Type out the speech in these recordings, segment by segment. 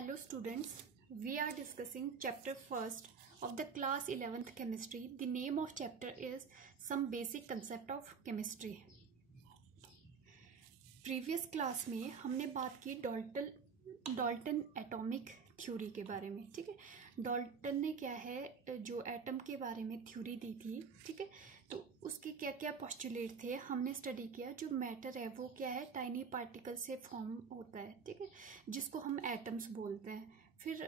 Hello students, we are discussing chapter first of the class 11th chemistry. The name of chapter is some basic concept of chemistry. Previous class में हमने बात की Dalton atomic theory के बारे में. ठीक है, डाल्टन ने क्या है जो एटम के बारे में थ्योरी दी थी. ठीक है, तो उसके क्या क्या पोस्टुलेट थे हमने स्टडी किया. जो मैटर है वो क्या है, टाइनी पार्टिकल से फॉर्म होता है. ठीक है, जिसको हम एटम्स बोलते हैं. फिर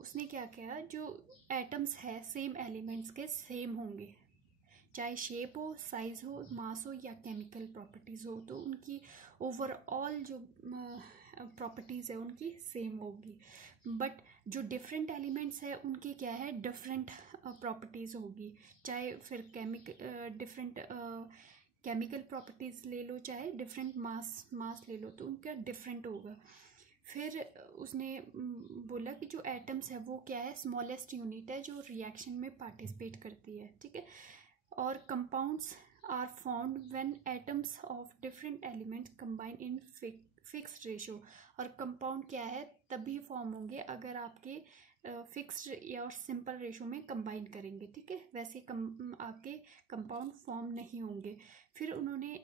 उसने क्या किया, जो एटम्स है सेम एलिमेंट्स के सेम होंगे, चाहे शेप हो, साइज हो, मास हो या केमिकल प्रॉपर्टीज हो, तो उनकी ओवरऑल जो प्रॉपर्टीज है उनकी सेम होगी. बट जो डिफरेंट एलिमेंट्स है उनकी क्या है, डिफरेंट प्रॉपर्टीज होगी. चाहे फिर डिफरेंट केमिकल प्रॉपर्टीज ले लो, चाहे डिफरेंट मास ले लो, तो उनका डिफरेंट होगा. फिर उसने बोला कि जो एटम्स है वो क्या है, स्मॉलेस्ट यूनिट है जो रिएक्शन में पार्टिसिपेट करती है. ठीक है, और compounds are formed when atoms of different elements combine in fixed ratio. और कंपाउंड क्या है, तभी फॉर्म होंगे अगर आपके फिक्स्ड या सिंपल रेशो में कंबाइन करेंगे. ठीक है, वैसे आपके कंपाउंड फॉर्म नहीं होंगे. फिर उन्होंने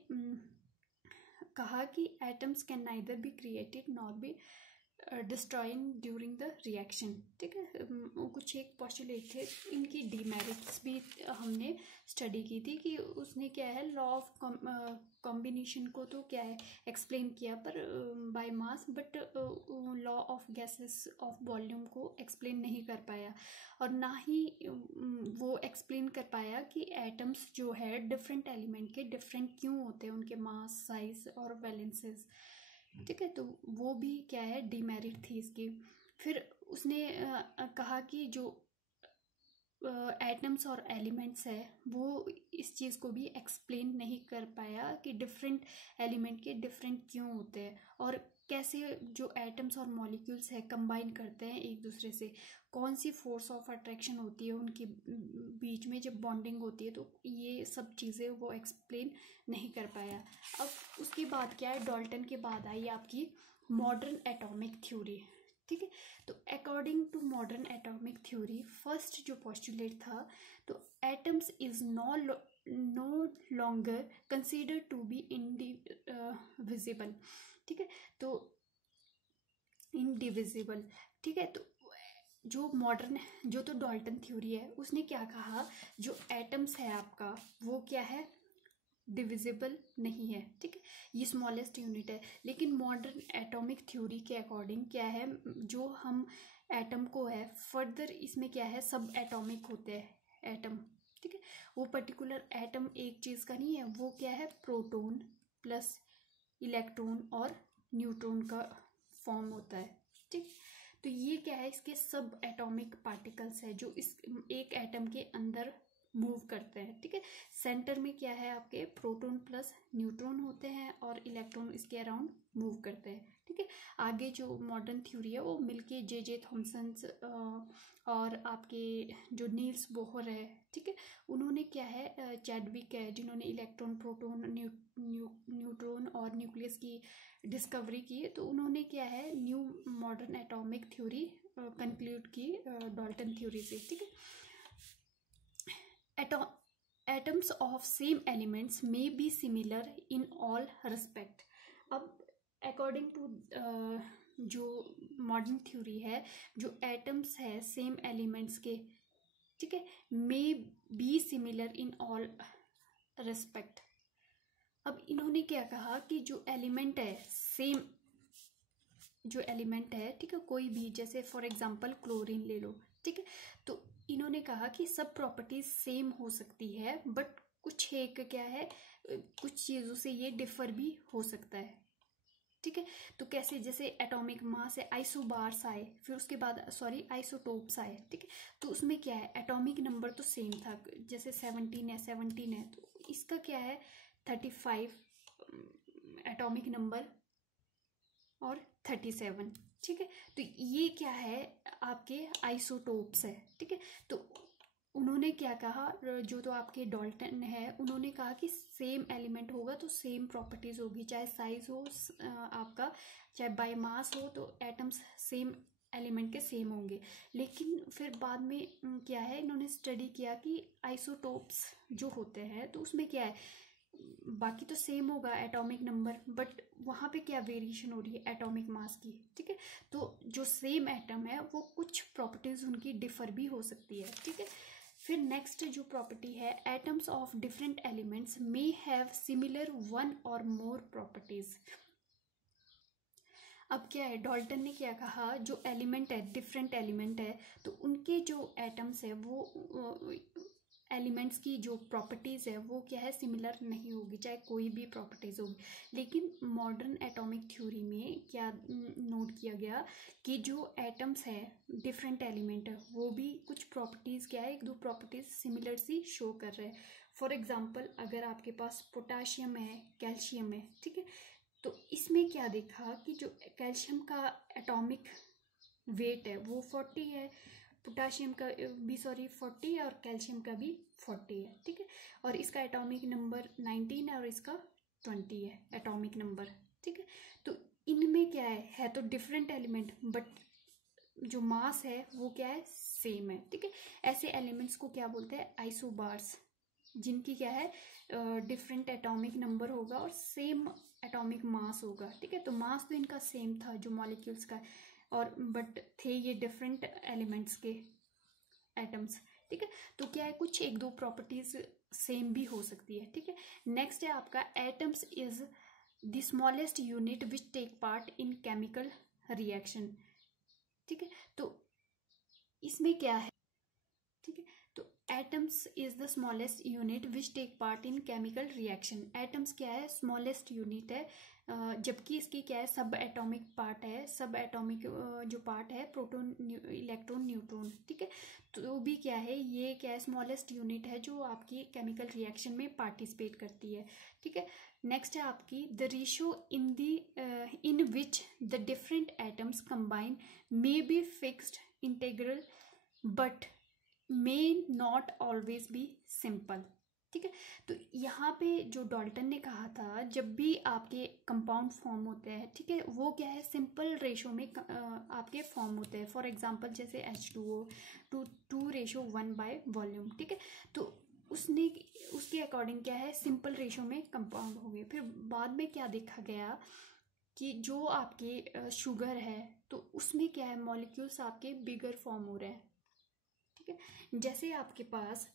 कहा कि atoms can neither be created nor be destroying during the reaction. ठीक है, कुछ एक पोस्टुलेट थे. इनकी डीमेरिट्स भी हमने स्टडी की थी कि उसने क्या है, लॉ ऑफ कॉम्बिनेशन को तो क्या है एक्सप्लेन किया पर by mass, but law of gases of volume को एक्सप्लेन नहीं कर पाया. और ना ही वो एक्सप्लेन कर पाया कि एटम्स जो है डिफरेंट एलिमेंट के डिफरेंट क्यों होते हैं, उनके मास, साइज और वैलेंसेस. ठीक है, तो वो भी क्या है, डीमेरिट थी इसकी. फिर उसने कहा कि जो एटम्स और एलिमेंट्स है वो इस चीज़ को भी एक्सप्लेन नहीं कर पाया कि डिफरेंट एलिमेंट के डिफरेंट क्यों होते हैं और कैसे जो एटम्स और मॉलिक्यूल्स है कंबाइन करते हैं एक दूसरे से, कौन सी फोर्स ऑफ अट्रैक्शन होती है उनके बीच में जब बॉन्डिंग होती है. तो ये सब चीज़ें वो एक्सप्लेन नहीं कर पाया. अब उसके बाद क्या है, डाल्टन के बाद आई आपकी मॉडर्न एटॉमिक थ्योरी. ठीक है, तो according to modern atomic theory first जो पोस्टुलेट था, तो atoms is no longer considered to be indivisible. ठीक है, तो इंडिविजिबल. ठीक है, तो जो तो डाल्टन थ्योरी है उसने क्या कहा, जो एटम्स है आपका वो क्या है, डिविजिबल नहीं है. ठीक है, ये स्मॉलेस्ट यूनिट है. लेकिन मॉडर्न एटॉमिक थ्योरी के अकॉर्डिंग क्या है, जो हम एटम को है फर्दर इसमें क्या है, सब एटॉमिक होते हैं एटम. ठीक है, वो पर्टिकुलर एटम एक चीज़ का नहीं है, वो क्या है, प्रोटॉन प्लस इलेक्ट्रॉन और न्यूट्रॉन का फॉर्म होता है. ठीक, तो ये क्या है, इसके सब एटॉमिक पार्टिकल्स है जो इस एक एटम के अंदर मूव करते हैं. ठीक है, सेंटर में क्या है, आपके प्रोटॉन प्लस न्यूट्रॉन होते हैं और इलेक्ट्रॉन इसके अराउंड मूव करते हैं. ठीक है, आगे जो मॉडर्न थ्योरी है वो मिलके जे थॉमसन और आपके जो नील्स बोहर है. ठीक है, उन्होंने क्या है, चैडविक है जिन्होंने इलेक्ट्रॉन, प्रोटॉन, न्यूट्रॉन और न्यूक्लियस की डिस्कवरी की. तो उन्होंने क्या है, new modern atomic theory conclude की डाल्टन थ्योरी से. ठीक है, atoms of same elements may be similar in all respect. अब अकॉर्डिंग टू जो मॉडर्न थ्योरी है, जो एटम्स है सेम एलिमेंट्स के, ठीक है, may be similar in all respect. अब इन्होंने क्या कहा कि जो एलिमेंट है सेम, जो एलिमेंट है, ठीक है, कोई भी, जैसे फॉर एग्जांपल क्लोरीन ले लो. ठीक है, तो इन्होंने कहा कि सब प्रॉपर्टीज सेम हो सकती है, बट कुछ एक क्या है, कुछ चीज़ों से ये डिफर भी हो सकता है. ठीक है, तो कैसे, जैसे एटॉमिक मास है, आइसोबार्स आए, फिर उसके बाद आइसोटोप्स आए. ठीक है, तो उसमें क्या है, एटॉमिक नंबर तो सेम था, जैसे 17 है, तो इसका क्या है 35 एटॉमिक नंबर और 37. ठीक है, तो ये क्या है, आपके आइसोटोप्स है. ठीक है, तो उन्होंने क्या कहा, जो तो आपके डाल्टन है उन्होंने कहा कि सेम एलिमेंट होगा तो सेम प्रॉपर्टीज होगी, चाहे साइज हो आपका, चाहे बाय मास हो, तो एटम्स सेम एलिमेंट के सेम होंगे। लेकिन फिर बाद में क्या है, इन्होंने स्टडी किया कि आइसोटोप्स जो होते हैं तो उसमें क्या है, बाकी तो सेम होगा एटॉमिक नंबर, बट वहाँ पे क्या वेरिएशन हो रही है एटॉमिक मास की, ठीक है। तो जो सेम एटम है वो कुछ प्रॉपर्टीज उनकी डिफर भी हो सकती है, ठीक है। फिर नेक्स्ट जो प्रॉपर्टी है, atoms of different elements may have similar one और मोर प्रॉपर्टीज। अब क्या है, डाल्टन ने क्या कहा, जो एलिमेंट है, डिफरेंट एलिमेंट है, तो उनके जो एटम्स है वो एलिमेंट्स की जो प्रॉपर्टीज़ है वो क्या है, सिमिलर नहीं होगी, चाहे कोई भी प्रॉपर्टीज़ होगी। लेकिन मॉडर्न एटॉमिक थ्योरी में क्या नोट किया गया कि जो एटम्स है, डिफरेंट एलिमेंट है, वो भी कुछ प्रॉपर्टीज़ क्या है, एक दो प्रॉपर्टीज़ सिमिलर सी शो कर रहे हैं। फॉर एग्जांपल, अगर आपके पास पोटाशियम है, कैल्शियम है, ठीक है, तो इसमें क्या देखा कि जो कैल्शियम का एटॉमिक वेट है वो 40 है, पोटाशियम का भी 40 है, और कैल्शियम का भी 40 है, ठीक है। और इसका एटॉमिक नंबर 19 है और इसका 20 है एटॉमिक नंबर, ठीक है। तो इनमें क्या है तो डिफरेंट एलिमेंट, बट जो मास है वो क्या है, सेम है, ठीक है। ऐसे एलिमेंट्स को क्या बोलते हैं, आइसोबार्स, जिनकी क्या है डिफरेंट एटॉमिक नंबर होगा और सेम एटॉमिक मास होगा, ठीक है। तो मास तो इनका सेम था जो मॉलिक्यूल्स का, और बट थे ये डिफरेंट एलिमेंट्स के एटम्स, ठीक है। तो क्या है, कुछ एक दो प्रॉपर्टीज सेम भी हो सकती है, ठीक है। नेक्स्ट है आपका, atoms is the smallest unit which take part in chemical reaction, ठीक है। तो इसमें क्या है, ठीक है, तो atoms is the smallest unit which take part in chemical reaction. Atoms क्या है, स्मॉलेस्ट यूनिट है, जबकि इसकी क्या है, सब एटॉमिक पार्ट है, सब एटॉमिक जो पार्ट है, प्रोटॉन, इलेक्ट्रॉन, न्यूट्रॉन, ठीक है। तो भी क्या है, ये क्या है, स्मॉलेस्ट यूनिट है जो आपकी केमिकल रिएक्शन में पार्टिसिपेट करती है, ठीक है। नेक्स्ट है आपकी, the ratio in which the different atoms combine may be fixed integral but may not always be simple, ठीक है। तो यहाँ पे जो डाल्टन ने कहा था, जब भी आपके कंपाउंड फॉर्म होते हैं, ठीक है, वो क्या है, सिंपल रेशो में आपके फॉर्म होते हैं। फॉर एग्जांपल जैसे H2O 2:1 बाय वॉल्यूम, ठीक है। तो उसके अकॉर्डिंग क्या है, सिंपल रेशो में कंपाउंड हो गए। फिर बाद में क्या देखा गया कि जो आपके शुगर है, तो उसमें क्या है, मॉलिक्यूल्स आपके बिगर फॉर्म हो रहे हैं, ठीक है। जैसे आपके पास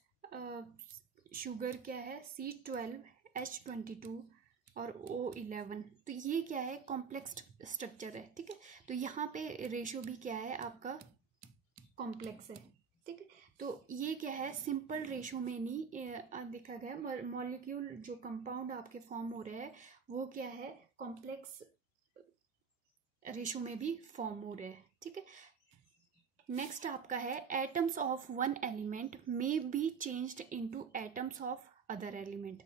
शुगर क्या है, C12H22 और O11, तो ये क्या है, कॉम्प्लेक्स स्ट्रक्चर है, ठीक है। तो यहाँ पे रेशियो भी क्या है आपका, कॉम्प्लेक्स है, ठीक है। तो ये क्या है, सिंपल रेशियो में नहीं देखा गया, मॉलिक्यूल जो कंपाउंड आपके फॉर्म हो रहे हैं वो क्या है, कॉम्प्लेक्स रेशियो में भी फॉर्म हो रहे हैं, ठीक है। नेक्स्ट आपका है, atoms of one element may be changed into atoms of other element.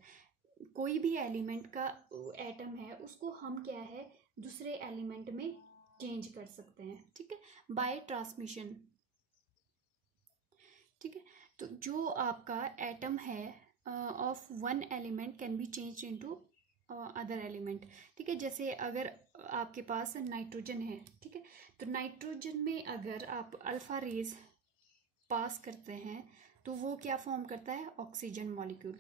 कोई भी एलिमेंट का एटम है उसको हम क्या है, दूसरे एलिमेंट में चेंज कर सकते हैं, ठीक है, बाय ट्रांसमिशन, ठीक है। तो जो आपका एटम है of one element can be change into other element, ठीक है। जैसे अगर आपके पास नाइट्रोजन है, ठीक है, तो नाइट्रोजन में अगर आप अल्फा रेज पास करते हैं तो वो क्या फॉर्म करता है, ऑक्सीजन मॉलिक्यूल,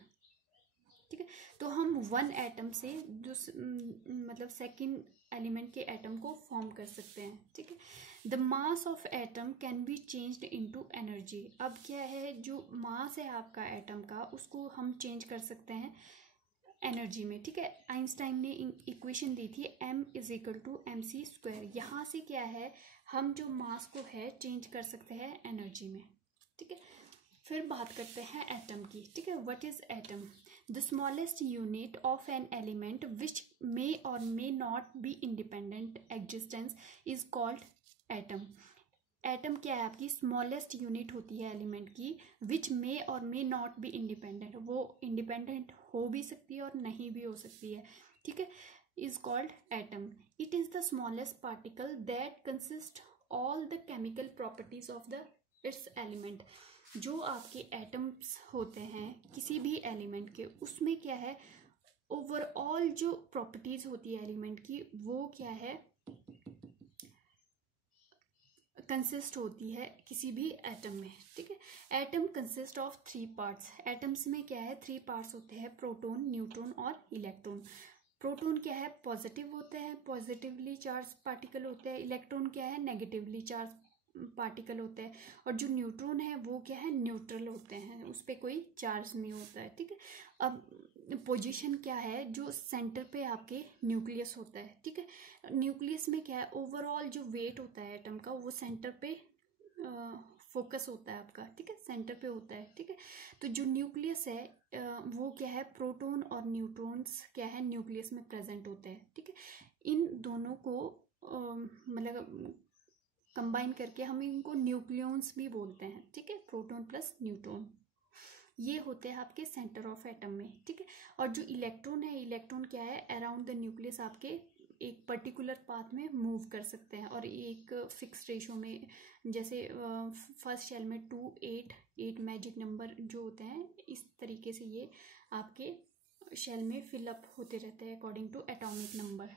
ठीक है। तो हम वन एटम से मतलब सेकंड एलिमेंट के एटम को फॉर्म कर सकते हैं, ठीक है। The mass of atom can be changed into energy. अब क्या है, जो मास है आपका एटम का उसको हम चेंज कर सकते हैं एनर्जी में, ठीक है। आइंस्टाइन ने इक्वेशन दी थी m=mc²। यहाँ से क्या है, हम जो मास को है चेंज कर सकते हैं एनर्जी में, ठीक है। फिर बात करते हैं एटम की, ठीक है। What is atom, the smallest unit of an element which may or may not be independent existence is called atom. Atom क्या है, आपकी स्मॉलेस्ट यूनिट होती है एलिमेंट की, विच may or may not be independent, वो इंडिपेंडेंट हो भी सकती है और नहीं भी हो सकती है, ठीक है, is called atom. It is the smallest particle that consist all the chemical properties of the it's element. जो आपके एटम्स होते हैं किसी भी एलिमेंट के, उसमें क्या है, ओवरऑल जो प्रॉपर्टीज होती है एलिमेंट की वो क्या है, कंसिस्ट होती है किसी भी एटम में, ठीक है। Atom consist of 3 parts. Atoms में क्या है, 3 पार्ट्स होते हैं, प्रोटॉन, न्यूट्रॉन और इलेक्ट्रॉन। प्रोटॉन क्या है, पॉजिटिव होते हैं, पॉजिटिवली चार्ज पार्टिकल होते हैं। इलेक्ट्रॉन क्या है, नेगेटिवली चार्ज पार्टिकल होते हैं। और जो न्यूट्रॉन है वो क्या है, न्यूट्रल होते हैं, उस पर कोई चार्ज नहीं होता है, ठीक है। अब पोजीशन क्या है, जो सेंटर पे आपके न्यूक्लियस होता है, ठीक है। न्यूक्लियस में क्या है, ओवरऑल जो वेट होता है एटम का वो सेंटर पे फोकस होता है आपका, ठीक है, सेंटर पे होता है, ठीक है। तो जो न्यूक्लियस है वो क्या है, प्रोटॉन और न्यूट्रॉन्स क्या है, न्यूक्लियस में प्रेजेंट होते हैं, ठीक है। इन दोनों को मतलब कंबाइन करके हम इनको न्यूक्लियॉन्स भी बोलते हैं, ठीक है, प्रोटॉन प्लस न्यूट्रॉन। ये होते हैं आपके सेंटर ऑफ एटम में, ठीक है। और जो इलेक्ट्रॉन है, इलेक्ट्रॉन क्या है, अराउंड द न्यूक्लियस आपके एक पर्टिकुलर पाथ में मूव कर सकते हैं और एक फिक्स रेशो में, जैसे फर्स्ट शेल में 2, 8 मैजिक नंबर जो होते हैं, इस तरीके से ये आपके शेल में फिलअप होते रहते हैं अकॉर्डिंग टू एटॉमिक नंबर।